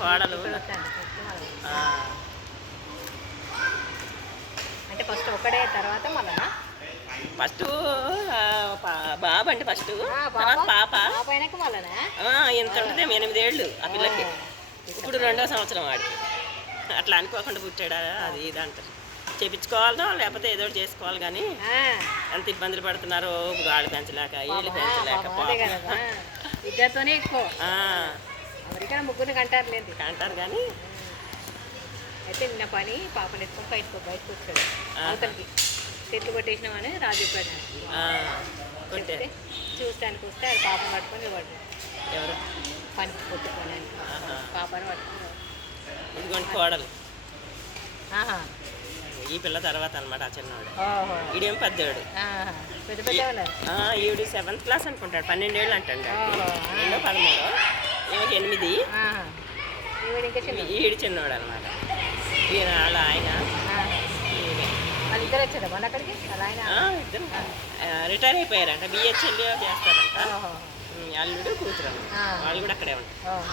కోడలు. ఆ, అంటే ఫస్ట్ ఒకడే తర్వాత మళ్ళా ఫస్ట్ బాబు అంటే ఫస్ట్, తర్వాత పాప. పైనకి మళ్ళనా ఎంత ఉంటుంది 8 ఏళ్ళు ఆ పిల్లకి. ఇప్పుడు 2వ సంవత్సరం వాడికి. అట్లా అనుకోకుండా పుట్టాడా అది ఇది అంటారు. చేపించుకోవాలనో లేకపోతే ఏదో ఒకటి చేసుకోవాలి. కానీ ఎంత ఇబ్బందులు పడుతున్నారో గాడి పెంచలేక వీళ్ళు పెంచలేక ఇద్దరితోనే ఎక్కువ అమెరికా ముగ్గురిని కంటారు లేదు అంటారు. కానీ అయితే నిన్న పని పాపను ఎత్తుకొని బయటకు వచ్చాడు అవతలకి చెట్లు కొట్టేసినామని రాజు చెప్పాడు. చెప్తే చూస్తానికి వస్తే అది పాపను పట్టుకొని వాడు ఎవరు పని కొట్టుకొని పాపను పట్టుకుని ఇదిగోండి కోడలు. ఈ పిల్ల తర్వాత అనమాట ఆ చిన్నవాడు. ఈడేం పెద్దవాడు. పెద్ద పెద్ద ఈవిడు 7th క్లాస్ అనుకుంటాడు. 12 ఏళ్ళు అంటాడు. 2 13 ఈమెకి 8. ఈడు చిన్నవాడు అనమాట. ఈయన వాళ్ళ ఆయన ఇద్దరు వచ్చారా మన అక్కడికి అలా ఆయన ఇద్దరు రిటైర్ అయిపోయారంట. బిహెచ్ఎల్ చేస్తారంట. అల్లుడు కూతురు వాళ్ళు కూడా అక్కడే ఉంటారు.